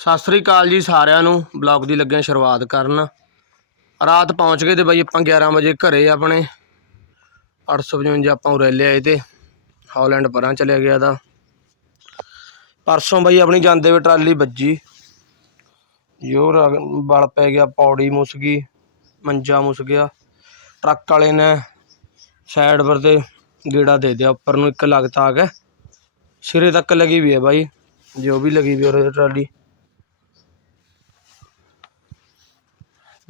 ਸਤਿ ਸ੍ਰੀ ਅਕਾਲ ਜੀ ਸਾਰਿਆਂ ਨੂੰ। ਬਲੌਗ ਦੀ ਲੱਗਿਆ ਸ਼ੁਰੂਆਤ ਕਰਨ। ਰਾਤ ਪਹੁੰਚ ਗਏ ਤੇ ਬਾਈ ਆਪਾਂ 11 ਵਜੇ ਘਰੇ ਆਪਣੇ। 855 ਆਪਾਂ ਉਰੇ ਲਿਆਏ ਤੇ ਹਾਲੈਂਡ ਪਰਾਂ ਚਲਿਆ ਗਿਆ ਦਾ ਪਰਸੋਂ ਬਾਈ ਆਪਣੀ ਜਾਂਦੇ ਵੇ ਟਰਾਲੀ ਵੱਜੀ। ਜੋ ਬਲ ਪੈ ਗਿਆ, ਪੌੜੀ ਮੁਸ ਗਈ, ਮੰਜਾ ਮੁਸ ਗਿਆ। ਟਰੱਕ ਵਾਲੇ ਨੇ ਸਾਈਡ ਪਰ ਤੇ ਗੇੜਾ ਦੇ ਦਿਆ, ਉੱਪਰ ਨੂੰ ਇੱਕ ਲਗਤ ਆ ਗਿਆ। ਸਿਰੇ ਤੱਕ ਲੱਗੀ ਵੀ ਹੈ ਬਾਈ, ਜੋ ਵੀ ਲੱਗੀ ਵੀ ਉਹਦੇ ਟਰਾਲੀ।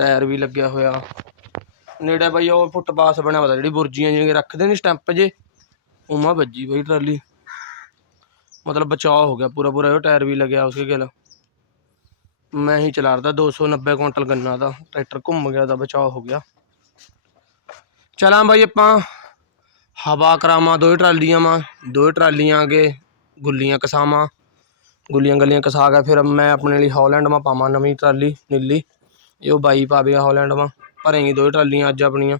ਟਾਇਰ ਵੀ ਲੱਗਿਆ ਹੋਇਆ। ਨੇੜੇ ਬਾਈ ਉਹ ਫੁੱਟਪਾਥ ਬਣਿਆ ਹੋਇਆ ਜਿਹੜੀ ਬੁਰਜੀਆਂ ਜਿਹੀਆਂ ਰੱਖਦੇ ਨੇ ਸਟੈਂਪ ਜੇ, ਉਮਾ ਵੱਜੀ ਬਾਈ ਟਰਾਲੀ। ਮਤਲਬ ਬਚਾਅ ਹੋ ਗਿਆ ਪੂਰਾ ਪੂਰਾ, ਉਹ ਟਾਇਰ ਵੀ ਲੱਗਿਆ ਉਸਕੇ ਗਿਲ। ਮੈਂ ਹੀ ਚਲਾ ਰਦਾ 290 ਕੁਇੰਟਲ ਗੰਨਾ ਦਾ, ਟਰੈਕਟਰ ਘੁੰਮ ਗਿਆ ਦਾ ਬਚਾਅ ਹੋ ਗਿਆ। ਚਲਾਂ ਬਾਈ ਆਪਾਂ। ਹਵਾ ਕਰਾਵਾਂ, ਦੋ ਟਰਾਲੀਆਂ ਮਾ ਦੋ ਟਰਾਲੀਆਂ ਅਗੇ, ਗੁੱਲੀਆਂ ਕਸਾਵਾਂ। ਗੁੱਲੀਆਂ ਗੱਲੀਆਂ ਕਸਾ ਕੇ ਫਿਰ ਮੈਂ ਆਪਣੇ ਲਈ ਹਾਲੈਂਡ ਮਾ ਪਾਵਾਂ ਨਵੀਂ ਟਰਾਲੀ, ਨੀਲੀ। ਇਹ ਉਹ ਬਾਈ ਪਾਵੇਗਾ ਹਾਲੈਂਡ ਮਾ ਭਰੇਂਗੀ ਦੋ ਟਰਾਲੀਆਂ ਅੱਜ ਆਪਣੀਆਂ।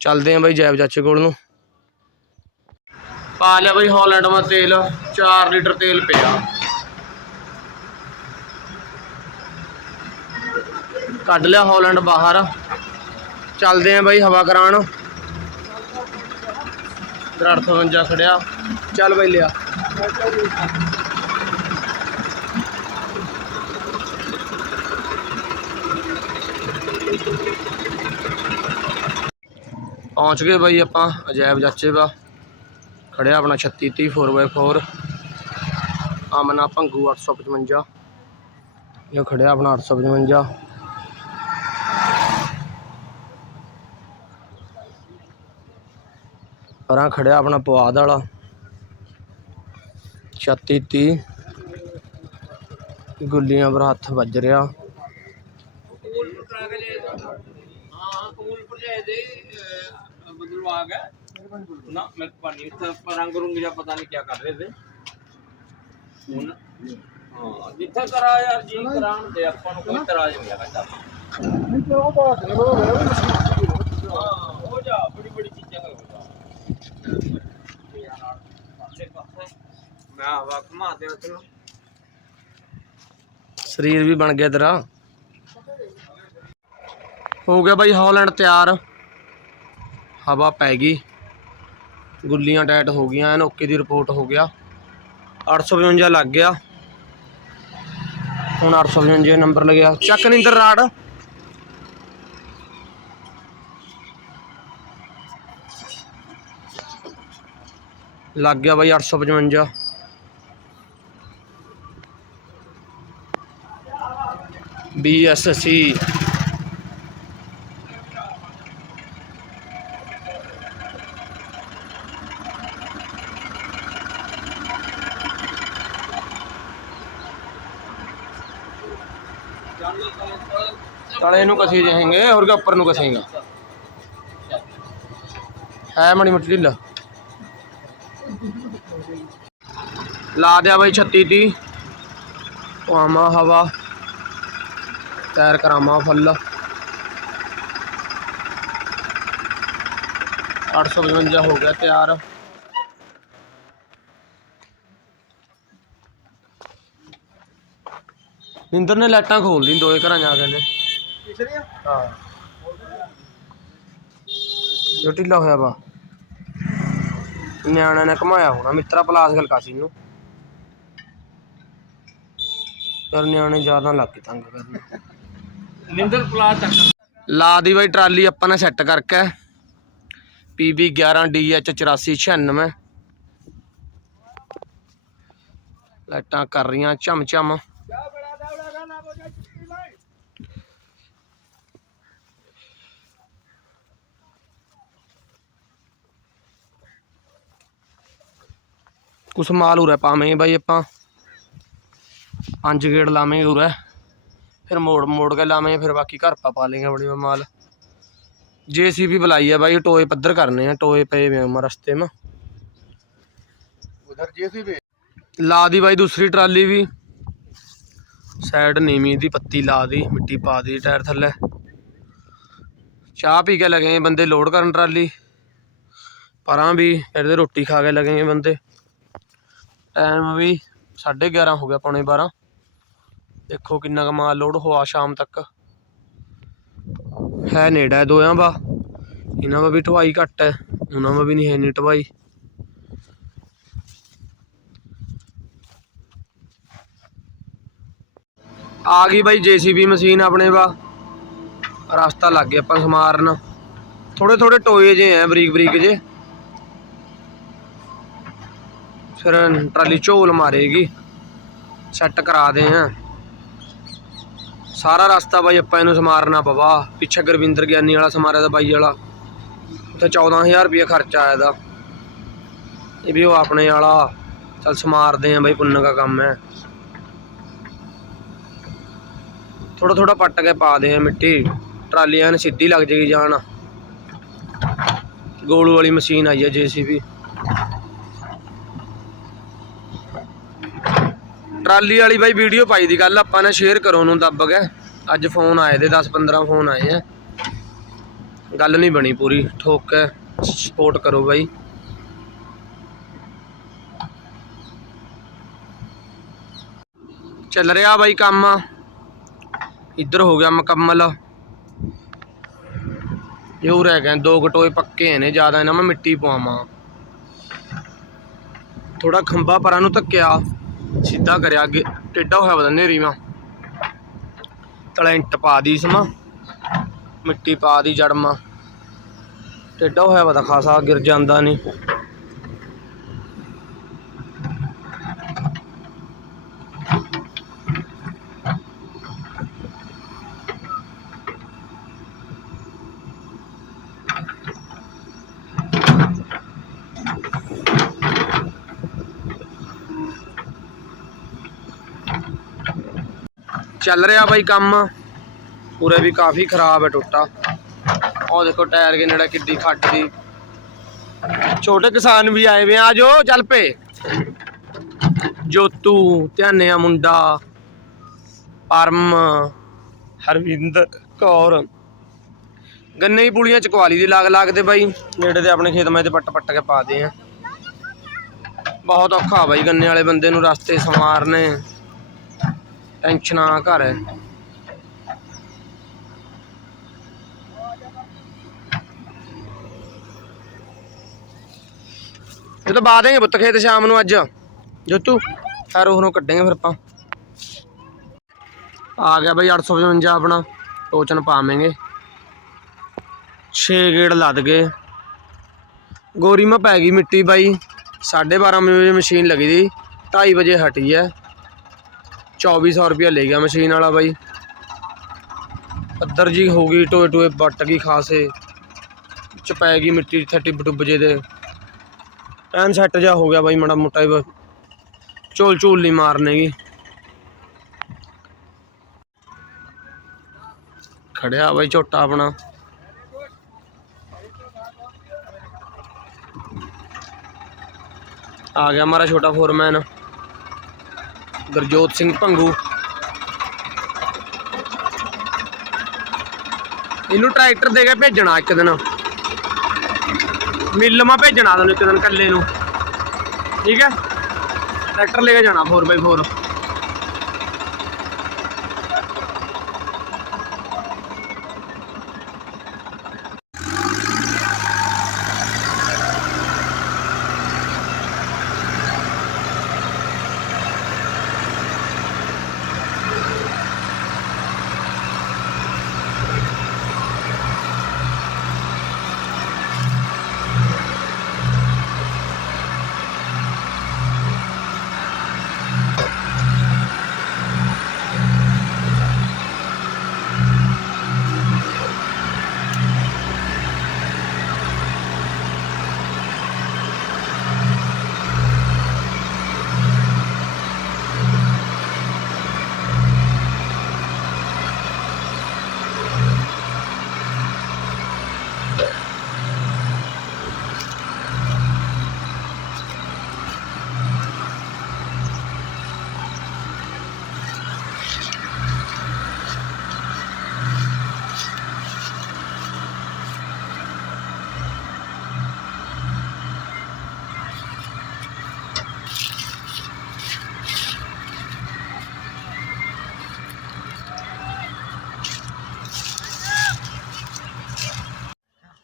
ਚੱਲਦੇ ਆਂ ਬਾਈ ਜੈਬ ਚਾਚੇ ਕੋਲ ਨੂੰ। ਪਾ ਲਿਆ ਬਾਈ ਹਾਲੈਂਡ ਮਾ ਤੇਲ 4 ਲੀਟਰ ਤੇਲ ਪਿਆ। ਕੱਢ ਲਿਆ ਹਾਲੈਂਡ ਬਾਹਰ। ਚੱਲਦੇ ਆਂ ਬਾਈ ਹਵਾ ਕਰਾਣ ਇਧਰ 852 ਖੜਿਆ ਚੱਲ ਬਾਈ ਲਿਆ। ਪਹੁੰਚ ਗਏ ਬਾਈ ਆਪਾਂ ਅਜੈਬ ਜਾਚੇ ਵਾ ਖੜਿਆ ਆਪਣਾ 36 30 4x4 ਆਮਨਾ ਭੰਗੂ 855 ਇਹ ਖੜਿਆ ਆਪਣਾ 855 ਪਰਾਂ ਖੜਿਆ ਆਪਣਾ ਪਵਾਦ ਵਾਲਾ। 36 30 ਗੁੱਲੀਆਂ ਪਰ ਹੱਥ ਵੱਜ ਰਿਹਾ। ਹਾਂ ਕਬੂਲ ਪਰ ਦੇ। ਇੱਥੇ ਰੰਗ ਰੁੰਗ ਜਾਂ ਪਤਾ ਨਹੀਂ ਕੀ ਕਰ ਰਹੇ ਤੇ ਹੁਣ ਹਾਂ ਜਿੱਥੇ ਕਰਾ ਯਾਰ ਜੀ ਕਰਾਉਣ ਦੇ ਆਪਾਂ ਨੂੰ ਕੋਈ ਇਤਰਾਜ਼ ਨਹੀਂ ਹੈਗਾ ਚੱਲ। ਹਾਂ ਹੋ ਜਾ ਬੜੀ ਬੜੀ ਚੀਜ਼ਾਂ ਕਰ ਹੋ ਜਾ। ਯਾਰ ਨਾਲ ਪਾਸੇ ਪਾਸੇ ਮੈਂ ਹਵਾ ਘੁਮਾ ਦੇ ਸਰੀਰ ਵੀ ਬਣ ਗਿਆ ਤੇਰਾ। ਹੋ ਗਿਆ ਬਾਈ ਹਾਲੈਂਡ ਤਿਆਰ। ਹਵਾ ਪੈ ਗਈ। ਗੁੱਲੀਆਂ ਟਾਈਟ ਹੋ ਗਈਆਂ, ਐਨ ਓਕੇ ਦੀ ਰਿਪੋਰਟ ਹੋ ਗਿਆ। 855 ਲੱਗ ਗਿਆ। ਹੁਣ 855 ਨੰਬਰ ਲੱਗਿਆ। ਚੱਕ ਨਿੰਦਰ ਰਾੜ। ਲੱਗ ਗਿਆ ਬਾਈ 855 BSC ਤਲੇ ਨੂੰ ਕਸੀ ਜਾਏਂਗੇ, ਹੋਰ ਕੇ ਉੱਪਰ ਨੂੰ ਕਸੇਗਾ। ਹੈ ਮੜੀ ਮੋਟੀ ਢਿੱਲਾ। ਲਾ ਦਿਆ ਬਾਈ 36 ਦੀ ਪਾਵਾਂ ਹਵਾ। ਟਾਇਰ ਕਰਾਵਾਂ ਫੁੱਲ। 852 ਹੋ ਗਿਆ ਤਿਆਰ। ਨਿੰਦਰ ਨੇ ਲਾਈਟਾਂ ਖੋਲ ਦੀਆਂ ਦੋਏ ਘਰਾਂ ਜਾ ਕੇ ਨੇ। ਹਾਂ। ਜੋ ਢਿੱਲਾ ਹੋਇਆ ਵਾ। ਨਿਆਣਿਆਂ ਨੇ ਘਮਾਇਆ ਹੋਣਾ ਮਿੱਤਰਾ ਪਲਾਸ ਗਲਕਾ ਸੀ ਨੂੰ ਪਰ ਨਿਆਣੇ ਜ਼ਿਆਦਾ ਲੱਗ ਤੰਗ ਕਰਨ ਨਿੰਦਰ ਪਲਾਸ ਤੱਕ ਲਾ। ਦੀ ਬਾਈ ਟਰਾਲੀ ਆਪਾਂ ਨੇ ਸੈੱਟ ਕਰਕੇ। PB 11 DH 8496 ਲਾਈਟਾਂ ਕਰ ਰਹੀਆਂ ਚਮ ਚਮ ਕੁਛ ਮਾਲ ਉਰੇ ਪਾਵਾਂਗੇ ਬਾਈ ਆਪਾਂ। ਪੰਜ ਗੇੜ ਲਾਵਾਂਗੇ ਉਰੇ। ਫਿਰ ਮੋੜ ਮੋੜ ਕੇ ਲਾਵਾਂਗੇ ਫਿਰ ਬਾਕੀ ਘਰ ਪਾ ਪਾ ਲੇਗੇ ਆਪਣੇ ਮਾਲ। ਜੀਸੀਬੀ ਬੁਲਾਈ ਆ ਬਾਈ ਟੋਏ ਪੱਧਰ ਕਰਨੇ ਆ ਟੋਏ ਪਏ ਵੇ ਮਾ ਰਸਤੇ ਮਾ ਉਧਰ ਜੀਸੀਬੀ ਲਾ ਦੀ ਬਾਈ ਦੂਸਰੀ ਟਰਾਲੀ ਵੀ। ਸਾਈਡ ਨੀਵੀਂ ਦੀ ਪੱਤੀ ਲਾ ਦੀ ਮਿੱਟੀ ਪਾ ਦੀ ਟਾਇਰ ਥੱਲੇ। ਚਾਹ ਪੀ ਕੇ ਲਗੇ ਬੰਦੇ ਲੋਡ ਕਰਨ ਟਰਾਲੀ। ਪਰਾਂ ਵੀ ਇਹਦੇ ਰੋਟੀ ਖਾ ਕੇ ਲਗੇ ਬੰਦੇ। ਟਾਈਮ ਵੀ 11:30 ਹੋ ਗਿਆ ਪੌਣੇ 12 ਦੇਖੋ ਕਿੰਨਾ ਕੁ ਮਾਲ ਲੋਡ ਹੋਆ ਸ਼ਾਮ ਤੱਕ। ਹੈ ਨੇੜਾ ਹੈ ਦੋਆਂ ਬਾ ਇਹਨਾਂ ਵਾ ਵੀ ਢਵਾਈ ਘੱਟ ਹੈ, ਉਹਨਾਂ ਵਾ ਵੀ ਨਹੀਂ ਹੈ ਨੀ ਢਵਾਈ ਆ ਗਈ ਬਾਈ ਜੀਸੀਬੀ ਮਸ਼ੀਨ ਆਪਣੇ ਵਾ ਰਸਤਾ ਲੱਗ ਗਿਆ ਆਪਾਂ ਸਮਾਰਨ। ਥੋੜੇ ਥੋੜੇ ਟੋਏ ਜੇ ਐ ਬਰੀਕ ਬਰੀਕ ਜੇ ਫਿਰ ਟਰਾਲੀ ਝੋਲ ਮਾਰੇਗੀ। ਸੈੱਟ ਕਰਾ ਦੇ ਆ। ਸਾਰਾ ਰਸਤਾ ਬਾਈ ਆਪਾਂ ਇਹਨੂੰ ਸਮਾਰਨਾ ਪਵਾ। ਪਿੱਛੇ ਗੁਰਵਿੰਦਰ ਗਿਆਨੀ ਵਾਲਾ ਸਮਾਰਿਆ ਦਾ ਬਾਈ ਵਾਲਾ। ਉੱਥੇ 14000 ਰੁਪਏ ਖਰਚਾ ਆਇਆ ਦਾ ਇਹ ਵੀ ਉਹ ਆਪਣੇ ਵਾਲਾ। ਚਲ ਸਮਾਰਦੇ ਆ ਬਾਈ, ਪੁੰਨ ਦਾ ਕੰਮ ਹੈ। ਥੋੜਾ ਥੋੜਾ ਪੱਟ ਕੇ ਪਾ ਦੇ ਆ ਮਿੱਟੀ। ਟਰਾਲੀਆਂ ਨੇ ਸਿੱਧੀ ਲੱਗ ਜੇਗੀ ਜਾਣ। ਗੋਲੂ ਵਾਲੀ ਮਸ਼ੀਨ ਆਈ ਹੈ ਜੀਸੀਬੀ। ਟਰਾਲੀ ਵਾਲੀ ਬਾਈ ਵੀਡੀਓ ਪਾਈ ਦੀ ਕੱਲ ਆਪਾਂ ਨੇ ਸ਼ੇਅਰ ਕਰੋ ਉਹਨੂੰ ਦੱਬ ਕੇ। ਅੱਜ ਫੋਨ ਆਏ ਦੇ 10 15 ਫੋਨ ਆਏ ਆ। ਗੱਲ ਨਹੀਂ ਬਣੀ ਪੂਰੀ, ਠੋਕ ਹੈ ਸਪੋਰਟ ਕਰੋ ਬਾਈ। ਚੱਲ ਰਿਹਾ ਬਾਈ ਕੰਮ। ਇੱਧਰ ਹੋ ਗਿਆ ਮੁਕੰਮਲ। ਇਹ ਰਹਿ ਗਏ, ਦੋ ਗਟੋਏ ਪੱਕੇ ਨੇ, ਜ਼ਿਆਦਾ ਇਹਨਾਂ ਮੈਂ ਮਿੱਟੀ ਪਵਾਵਾਂ। ਥੋੜਾ ਖੰਭਾ ਪਰਾਂ ਨੂੰ ਧੱਕਿਆ। ਸਿੱਧਾ ਕਰਿਆ ਅੱਗੇ, ਟੇਢਾ ਹੋਇਆ ਪਤਾ ਨੇਰੀ ਮਾ। ਤਲੈਂਟ ਪਾ ਦੀ ਸਮਾਂ ਮਿੱਟੀ ਪਾ ਦੀ ਜੜ ਜੜਮਾ ਟੇਢਾ ਹੋਇਆ ਪਤਾ ਖਾਸਾ, ਗਿਰ ਜਾਂਦਾ ਨਹੀਂ ਚੱਲ ਰਿਹਾ ਬਾਈ ਕੰਮ। ਪੂਰੇ ਵੀ ਕਾਫੀ ਖਰਾਬ ਹੈ ਟੁੱਟਾ। ਉਹ ਦੇਖੋ ਟਾਇਰ ਕੇ ਨੇੜਾ ਕਿੱਡੀ ਖੱਟ ਦੀ। ਛੋਟੇ ਕਿਸਾਨ ਵੀ ਆਏ ਵੇ ਆ ਜੋ ਚੱਲ ਪਏ। ਜੋਤੂ, ਧਿਆਨਿਆ ਮੁੰਡਾ, ਪਰਮ, ਹਰਵਿੰਦਰ ਕੌਰ। ਗੰਨੇ ਦੀ ਪੁਲੀਆਂ ਚਕਵਾਲੀ ਦੀ ਲਾਗ ਲਾਗ ਤੇ ਬਾਈ। ਨੇੜੇ ਦੇ ਆਪਣੇ ਖੇਤ ਮੈਂ ਤੇ ਪੱਟ ਪੱਟ ਕੇ ਪਾ ਦੇ ਆ। ਬਹੁਤ ਔਖਾ ਬਾਈ, ਗੰਨੇ ਵਾਲੇ ਬੰਦੇ ਨੂੰ ਰਸਤੇ ਸਮਾਰਨੇ ਟੈਨਸ਼ਨਾਂ ਘਰ। ਹੈ ਇਹ ਤਾਂ ਬਾਅਦ ਖੇਤ ਸ਼ਾਮ ਨੂੰ ਅੱਜ। ਜੋਤੂ ਫਿਰ ਉਹ ਨੂੰ ਕੱਢਾਂਗੇ ਫਿਰ ਆਪਾਂ। ਆ ਗਿਆ ਬਈ 855 ਆਪਣਾ ਟੋਚਨ ਪਾਵਾਂਗੇ। 6 ਗੇੜ ਲੱਦ ਗਏ। ਗੋਰੀ ਮਾ ਪੈ ਗਈ ਮਿੱਟੀ ਬਾਈ। 12:30 ਵਜੇ ਮਸ਼ੀਨ ਲੱਗੀ ਦੀ 2:30 ਵਜੇ ਹਟੀ ਹੈ 2400 ਰੁਪਇਆ ਲੈ ਗਿਆ ਮਸ਼ੀਨ ਵਾਲਾ ਬਾਈ। ਅੱਦਰ ਜੀ ਹੋ ਗਈ ਟੋਏ ਟੋਏ, ਵੱਟ ਗਈ ਖਾਸੇ। ਚ ਪੈ ਗਈ ਮਿੱਟੀ 30 ਬਟੁੱਬ ਜੇ ਦੇ ਐਨ ਸੈੱਟ ਜਾ ਹੋ ਗਿਆ ਬਾਈ ਮਾੜਾ ਮੋਟਾ ਝੋਲ ਝੋਲ ਨਹੀਂ ਮਾਰਨੇਗੀ ਖੜਿਆ ਬਾਈ ਝੋਟਾ ਆਪਣਾ। ਆ ਗਿਆ ਮਾਰਾ ਛੋਟਾ ਫੋਰਮੈਨ ਗੁਰਜੋਤ ਸਿੰਘ ਭੰਗੂ। ਇਹਨੂੰ ਟਰੈਕਟਰ ਦੇ ਕੇ ਭੇਜਣਾ ਇੱਕ ਦਿਨ। ਮਿੱਲ ਮਾ ਭੇਜਣਾ ਤੈਨੂੰ ਇੱਕ ਦਿਨ ਕੱਲੇ ਨੂੰ। ਠੀਕ ਹੈ? ਟਰੈਕਟਰ ਲੈ ਕੇ ਜਾਣਾ 4x4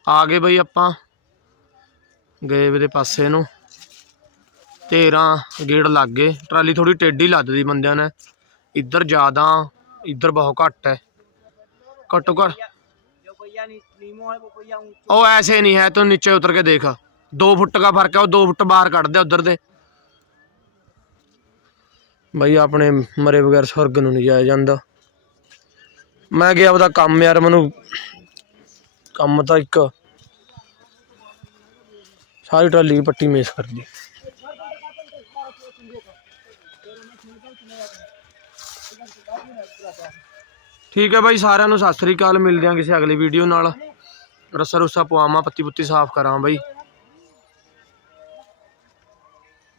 ਆ ਗਏ ਬਈ ਆਪਾਂ। ਗਏ ਵੀਰੇ ਪਾਸੇ ਨੂੰ। 13 ਗੇੜ ਲੱਗ ਗਏ। ਟਰਾਲੀ ਥੋੜੀ ਟੇਢੀ ਲੱਦਦੀ ਬੰਦਿਆਂ ਨੇ। ਇੱਧਰ ਜ਼ਿਆਦਾ, ਇੱਧਰ ਬਹੁਤ ਘੱਟ ਹੈ ਘੱਟੋ ਘੱਟ। ਉਹ ਐਸੇ ਨਹੀਂ ਹੈ, ਤੂੰ ਨੀਚੇ ਉਤਰ ਕੇ ਦੇਖ। 2 ਫੁੱਟ ਦਾ ਫ਼ਰਕ ਹੈ ਉਹ 2 ਫੁੱਟ ਬਾਹਰ ਕੱਢ ਦੇ ਉਧਰ ਦੇ। ਬਈ ਆਪਣੇ ਮਰੇ ਬਗੈਰ ਸਵਰਗ ਨੂੰ ਨਹੀਂ ਜਾਇਆ ਜਾਂਦਾ। ਮੈਂ ਗਿਆ ਉਹਦਾ ਕੰਮ ਯਾਰ, ਮੈਨੂੰ ਕੰਮ ਤਾਂ ਇੱਕ ਸਾਰੀ ਟਰਾਲੀ ਦੀ ਪੱਟੀ ਮੇਸ ਕਰ ਦੀ ਠੀਕ ਹੈ ਬਾਈ, ਸਾਰਿਆਂ ਨੂੰ ਸਤਿ ਸ੍ਰੀ ਅਕਾਲ। ਮਿਲਦੇ ਆਂ ਕਿਸੇ ਅਗਲੀ ਵੀਡੀਓ ਨਾਲ। ਰਸਾ ਰੁਸਾ ਪਵਾਵਾਂ, ਪੱਤੀ ਪੁੱਤੀ ਸਾਫ਼ ਕਰਾਂ ਬਾਈ।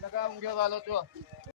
ਲਗਾਉਂਗੇ ਵਾਲੋ ਤੋ